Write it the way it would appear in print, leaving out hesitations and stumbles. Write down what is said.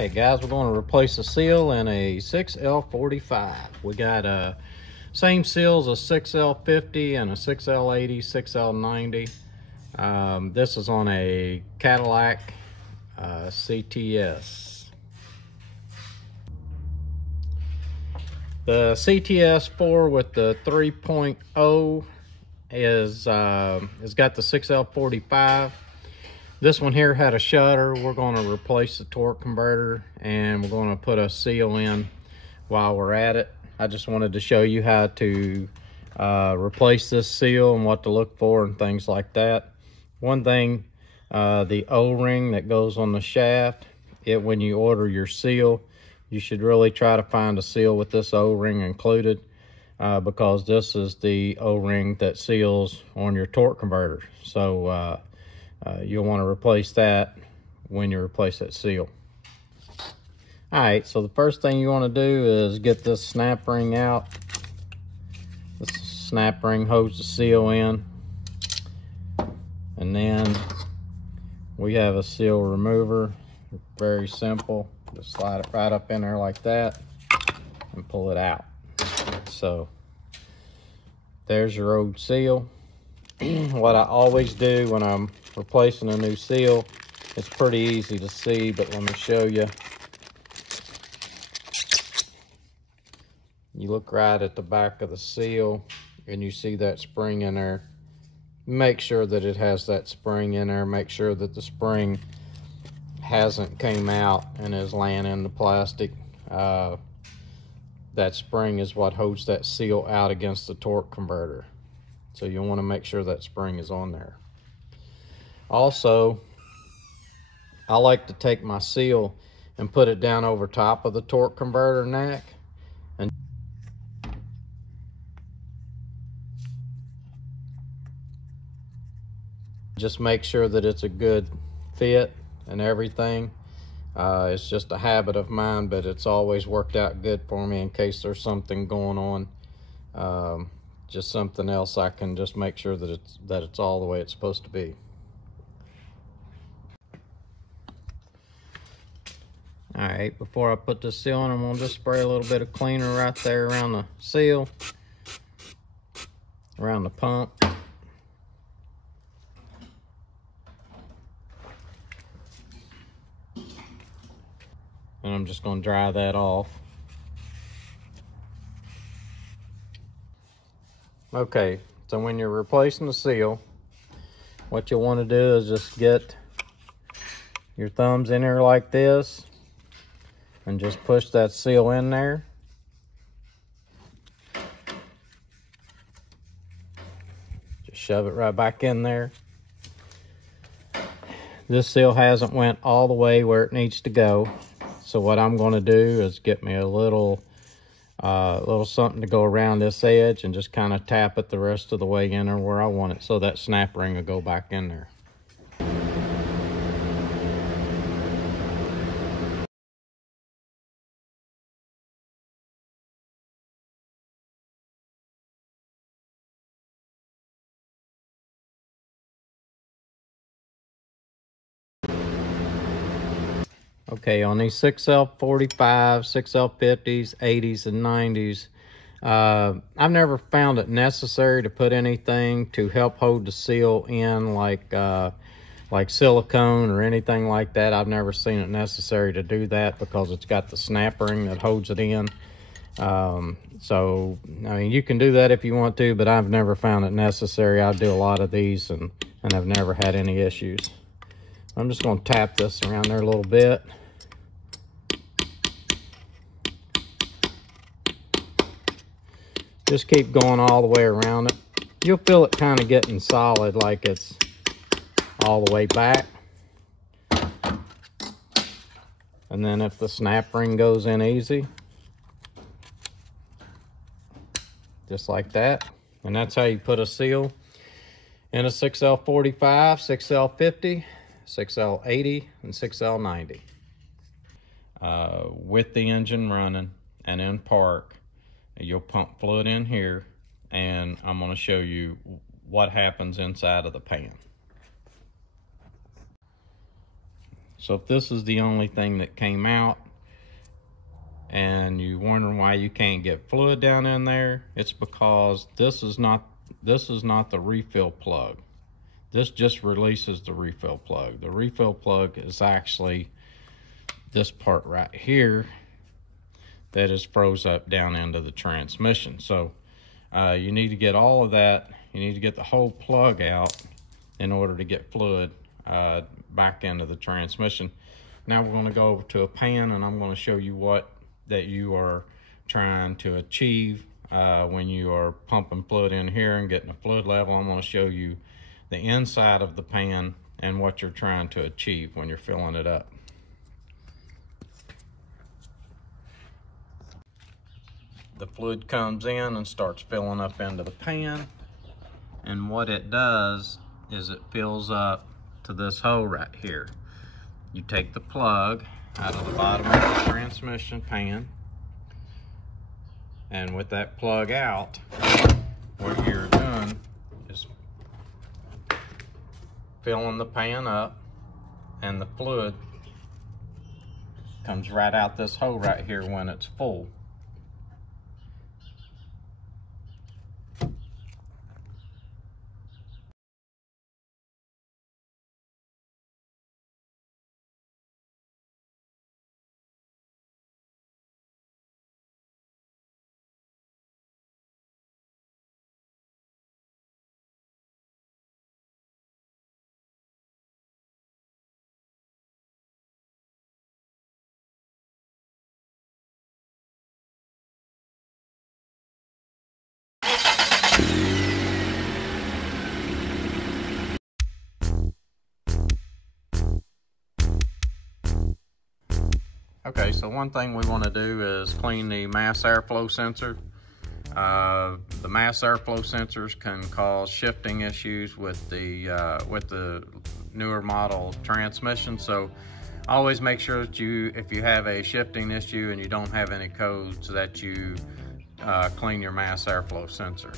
Alright guys, we're going to replace a seal in a 6L45. We got same seals, a 6L50 and a 6L80, 6L90. This is on a Cadillac CTS. The CTS 4 with the 3.0 is got the 6L45. This one here had a shutter. We're going to replace the torque converter and we're going to put a seal in while we're at it. I just wanted to show you how to replace this seal and what to look for and things like that. One thing, the O-ring that goes on the shaft, when you order your seal, you should really try to find a seal with this O-ring included, because this is the O-ring that seals on your torque converter. So you'll want to replace that when you replace that seal. Alright, so the first thing you want to do is get this snap ring out. This snap ring holds the seal in. And then we have a seal remover. Very simple. Just slide it right up in there like that and pull it out. So there's your old seal. What I always do when I'm replacing a new seal, it's pretty easy to see, but let me show you. You look right at the back of the seal and you see that spring in there. Make sure that it has that spring in there. Make sure that the spring hasn't came out and is laying in the plastic. That spring is what holds that seal out against the torque converter. So you'll want to make sure that spring is on there. Also, I like to take my seal and put it down over top of the torque converter neck. And just make sure that it's a good fit and everything. It's just a habit of mine, but it's always worked out good for me in case there's something going on. Just something else, I can just make sure that it's all the way it's supposed to be. All right, before I put this seal on, I'm gonna just spray a little bit of cleaner right there around the seal, around the pump. And I'm just gonna dry that off. Okay, so when you're replacing the seal, what you'll want to do is just get your thumbs in there like this and just push that seal in there. Just shove it right back in there. This seal hasn't went all the way where it needs to go. So what I'm going to do is get me a little something to go around this edge and just kind of tap it the rest of the way in there where I want it, so that snap ring will go back in there. Okay, on these 6L45, 6L50s, 80s, and 90s, I've never found it necessary to put anything to help hold the seal in, like silicone or anything like that. I've never seen it necessary to do that because it's got the snap ring that holds it in. So, I mean, you can do that if you want to, but I've never found it necessary. I do a lot of these and I've never had any issues. I'm just going to tap this around there a little bit. Just keep going all the way around it. You'll feel it kind of getting solid, like it's all the way back. And then if the snap ring goes in easy, just like that. And that's how you put a seal in a 6L45, 6L50, 6L80, and 6L90. With the engine running and in park, you'll pump fluid in here, and I'm going to show you what happens inside of the pan. So if this is the only thing that came out and you're wondering why you can't get fluid down in there, it's because this is not the refill plug. This just releases the refill plug. The refill plug is actually this part right here that is froze up down into the transmission. So you need to get all of that. You need to get the whole plug out in order to get fluid back into the transmission. Now we're going to go over to a pan, and I'm going to show you what that you are trying to achieve when you are pumping fluid in here and getting a fluid level. I'm going to show you the inside of the pan and what you're trying to achieve when you're filling it up. The fluid comes in and starts filling up into the pan, and what it does is it fills up to this hole right here. You take the plug out of the bottom of the transmission pan, and with that plug out, what you're doing is filling the pan up, and the fluid comes right out this hole right here when it's full. Okay, so one thing we want to do is clean the mass airflow sensor. The mass airflow sensors can cause shifting issues with the newer model transmission. So always make sure that if you have a shifting issue and you don't have any codes, that you clean your mass airflow sensor.